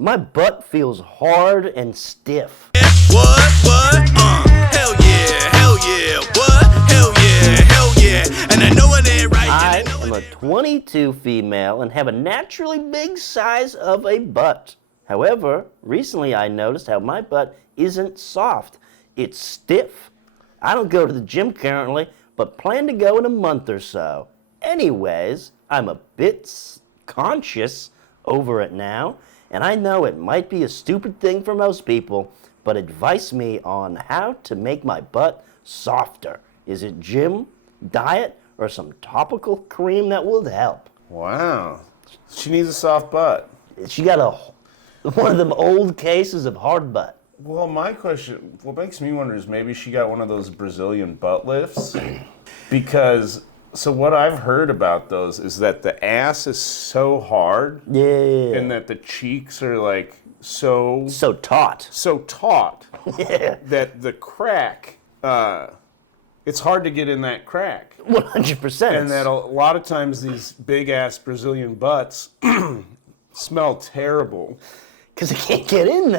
My butt feels hard and stiff. What? Hell yeah, what? Hell yeah, and I know it ain't right. I am a 22 female and have a naturally big size of a butt. However, recently I noticed how my butt isn't soft. It's stiff. I don't go to the gym currently, but plan to go in a month or so. Anyways, I'm a bit conscious over it now, and I know it might be a stupid thing for most people, but advise me on how to make my butt softer. Is it gym, diet, or some topical cream that will help? Wow. She needs a soft butt. She got one of them old cases of hard butt. Well, my question, what makes me wonder is maybe she got one of those Brazilian butt lifts. Because, so what I've heard about those is that the ass is so hard. Yeah. And that the cheeks are like so taut. Yeah. That the crack, it's hard to get in that crack. 100%. And that a lot of times these big-ass Brazilian butts smell terrible. Because they can't get in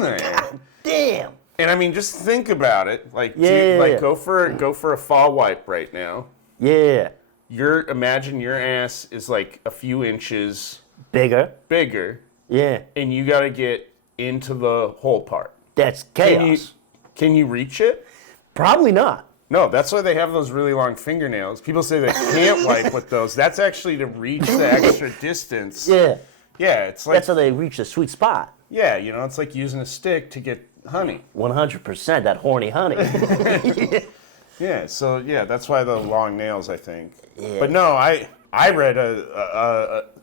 there. God damn. And I mean, just think about it. Like, go for a fall wipe right now. Yeah. Imagine your ass is like a few inches bigger. Yeah. And you got to get into the hole part. That's chaos. Can you reach it? Probably not. No, that's why they have those really long fingernails. People say they can't wipe with those. That's actually to reach the extra distance. Yeah. Yeah, it's like... That's how they reach the sweet spot. Yeah, it's like using a stick to get honey. 100%, that horny honey. Yeah, so that's why the long nails, I think. Yeah. But no, I read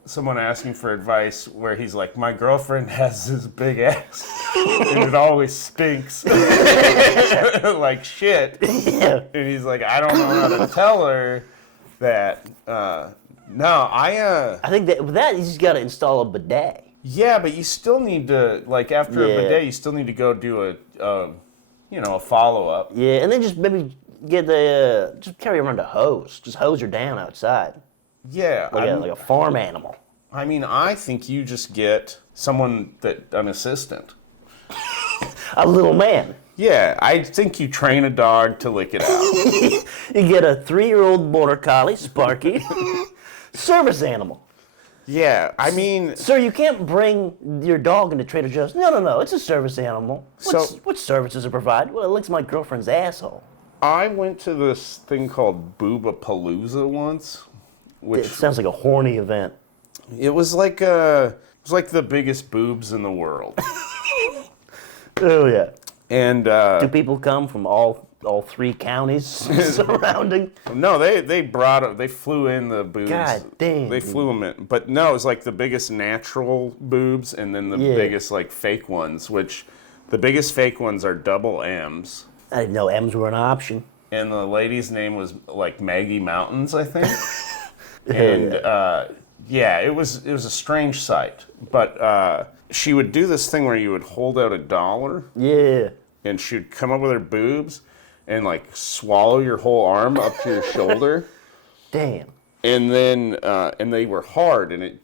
someone asking for advice where he's like, my girlfriend has this big ass and it always stinks like shit. Yeah. And he's like, I don't know how to tell her that. I think that with that you just got to install a bidet. Yeah, but you still need to, like, after a bidet, you still need to go do a follow-up. Yeah, and then just maybe just carry around a hose. Just hose her down outside. Yeah. Like a farm animal. I mean, I think you just get an assistant. A little man. Yeah, I think you train a dog to lick it out. You get a 3-year-old border collie, Sparky. Service animal. Yeah, I mean... Sir, you can't bring your dog into Trader Joe's. No, it's a service animal. What service does it provide? Well, it licks my girlfriend's asshole. I went to this thing called Boobapalooza once. It sounds like a horny event. It was like the biggest boobs in the world. Oh, yeah. And do people come from all 3 counties surrounding? No, they flew in the boobs. God damn. They flew them in. But no, it was like the biggest natural boobs and then the biggest like fake ones, which the biggest fake ones are double M's. I didn't know M's were an option. And the lady's name was like Maggie Mountains, I think. And it was a strange sight. But she would do this thing where you would hold out $1. Yeah. And she'd come up with her boobs and like swallow your whole arm up to your shoulder. Damn. And then and they were hard and it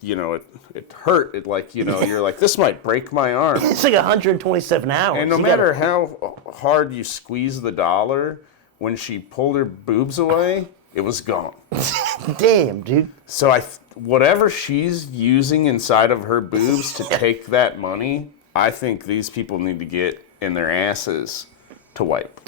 hurt. It like you're like, this might break my arm. It's like 127 hours. And no matter how hard you squeeze the $, when she pulled her boobs away, it was gone. Damn, dude. So whatever she's using inside of her boobs to take that money, I think these people need to get in their asses to wipe.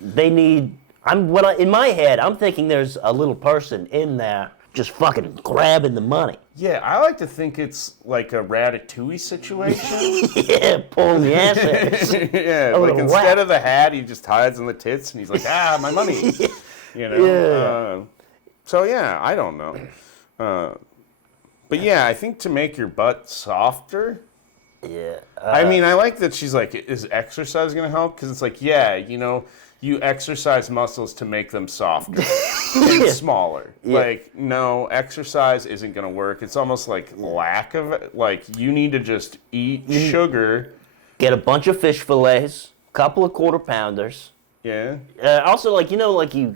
They need... in my head, I'm thinking there's a little person in there just fucking grabbing the money. Yeah, I like to think it's like a Ratatouille situation. Yeah, pulling the ass hairs. Yeah, like instead of the hat, he just hides in the tits and he's like, my money. Yeah. So yeah, I don't know. But yeah, I think to make your butt softer... Yeah. I mean, I like that she's like, is exercise going to help? Because it's like, you exercise muscles to make them softer and smaller. Yeah. Like, no, exercise isn't going to work. It's almost like lack of it. Like, you need to just eat sugar. Get a bunch of fish fillets, couple of quarter pounders. Yeah. Also, you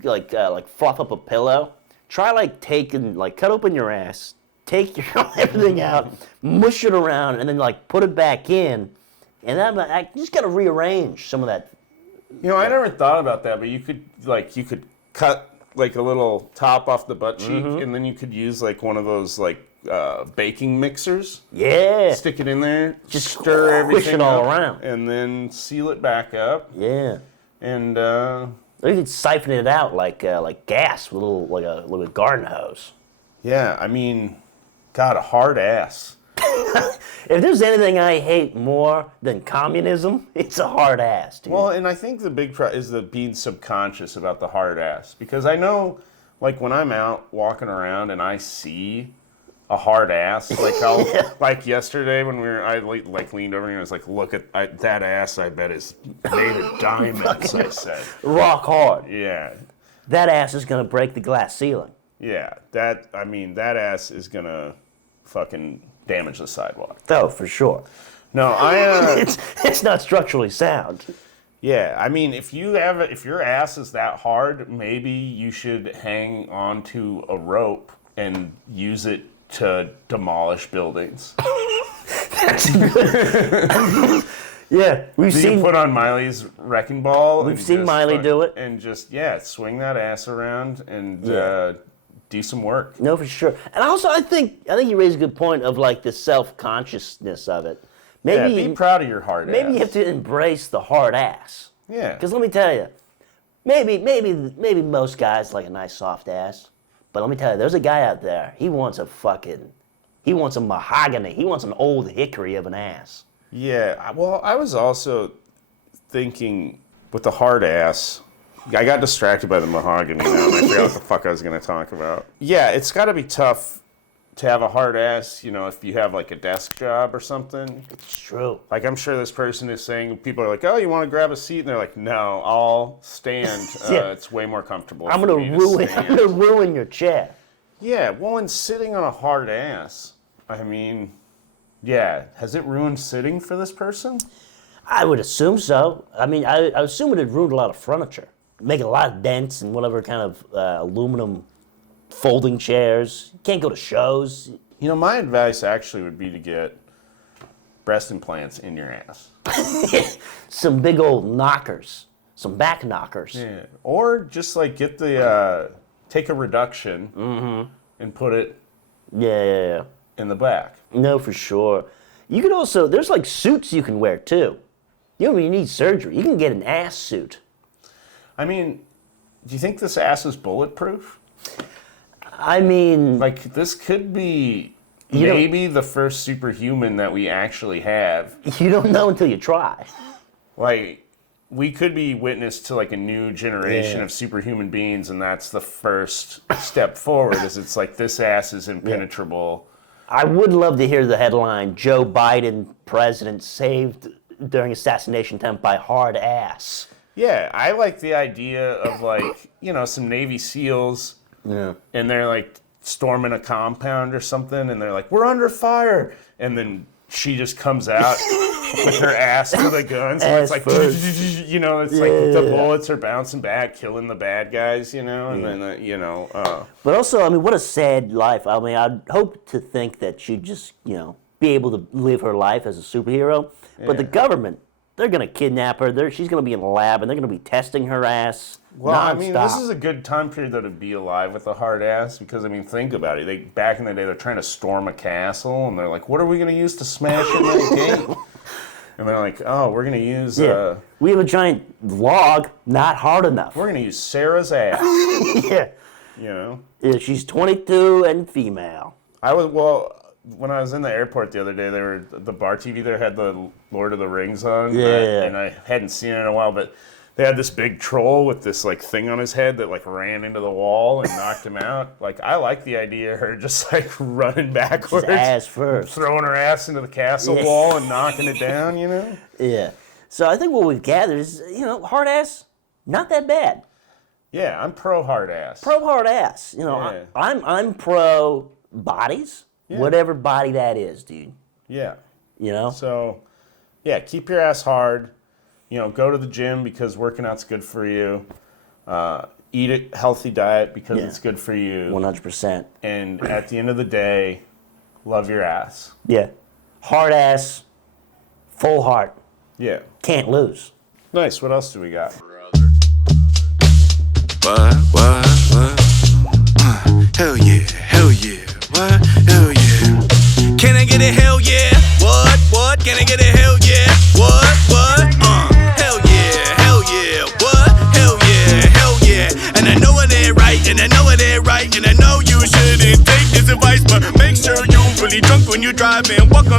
fluff up a pillow. Try cut open your ass, take your everything out, mush it around, and then like put it back in, and then I just got to rearrange some of that. You know, I never thought about that, but you could cut like a little top off the butt cheek, and then you could use like one of those like baking mixers. Yeah. Stick it in there, Just stir everything it all up, around. and then seal it back up. Yeah. And Or you could siphon it out like gas with a little garden hose. yeah, I mean, God, a hard ass. If there's anything I hate more than communism, it's a hard ass, dude. Well, and I think the big is the being subconscious about the hard ass, because I know, like when I'm out walking around and I see a hard ass, like like yesterday when I leaned over and I was like, look at that ass, I bet is made of diamonds. I said, rock hard. yeah, That ass is gonna break the glass ceiling. yeah, that ass is gonna fucking damage the sidewalk. Oh, for sure. No, It's not structurally sound. yeah, I mean, if your ass is that hard, maybe you should hang onto a rope and use it to demolish buildings. Yeah, we've So you seen put on Miley's wrecking ball. We've and seen just Miley do it. And just, swing that ass around and do some work. No, for sure. And also, I think you raise a good point of like the self-consciousness of it. Maybe Be proud of your hard ass. maybe you have to embrace the hard ass. Yeah. Because let me tell you, maybe most guys like a nice soft ass. But let me tell you, there's a guy out there. He wants a mahogany. He wants an old hickory of an ass. Yeah. Well, I was also thinking with the hard ass, I got distracted by the mahogany now, and I forgot what the fuck I was going to talk about. Yeah, it's got to be tough to have a hard ass, if you have like a desk job or something. It's true. Like, I'm sure this person is saying, people are like, oh, you want to grab a seat? And they're like, no, I'll stand. Yeah. It's way more comfortable. I'm for gonna me to ruin. stand." I'm gonna ruin your chair. Yeah, well, and sitting on a hard ass, I mean, yeah, has it ruined sitting for this person? I would assume so. I mean, I assume it had ruined a lot of furniture, making a lot of dents in whatever kind of aluminum folding chairs. You can't go to shows. My advice actually would be to get breast implants in your ass. Some big old knockers, some back knockers. Yeah, or just like get the take a reduction and put it Yeah. in the back. No, for sure. You could also, there's like suits you can wear too. When you need surgery, you can get an ass suit. I mean, do you think this ass is bulletproof? I mean, Like, this could be You don't- maybe the first superhuman that we actually have. you don't know until you try. Like, we could be witness to like a new generation Yeah. of superhuman beings, and that's the first step forward. Is it's like this ass is impenetrable. I would love to hear the headline, Joe Biden, president, saved during assassination attempt by hard ass. Yeah, I like the idea of like some Navy SEALs, Yeah. and they're like storming a compound or something, and they're like, "We're under fire," and then she just comes out with her ass to the guns, and it's Ass like, first. it's like the bullets are bouncing back, killing the bad guys, and then But also, I mean, what a sad life. I mean, I'd hope to think that she'd just, be able to live her life as a superhero. But the government, they're going to kidnap her. She's going to be in a lab, and they're going to be testing her ass Well, nonstop. I mean, this is a good time period though to be alive with a hard ass, because I mean, think about it. Back in the day, they're trying to storm a castle, and they're like, "What are we going to use to smash in that gate?" And they're like, "Oh, we're going to use we have a giant log, not hard enough. we're going to use Sarah's ass." Yeah. Yeah, she's 22 and female. When I was in the airport the other day, the bar TV there had the Lord of the Rings on, Yeah. and I hadn't seen it in a while, but they had this big troll with this like thing on his head that like ran into the wall and knocked him out. Like, I like the idea of her just like running backwards, Ass first. throwing her ass into the castle Yeah. wall and knocking it down. Yeah. So I think what we've gathered is, hard ass, not that bad. Yeah, I'm pro hard ass. Pro hard ass. Yeah. I'm pro bodies, whatever body that is, dude. Yeah. You know? So, yeah, keep your ass hard. Go to the gym because working out's good for you. Eat a healthy diet because it's good for you. 100%. And at the end of the day, Love your ass. Yeah. Hard ass, full heart. Yeah. Can't lose. Nice. What else do we got? What? Hell yeah, what? Hell yeah. Can I get a hell yeah? What? Can I get a hell yeah? What? Hell yeah, what? Hell yeah. And I know it ain't right, and I know you shouldn't take this advice, but make sure you really drunk when you driving. Walk on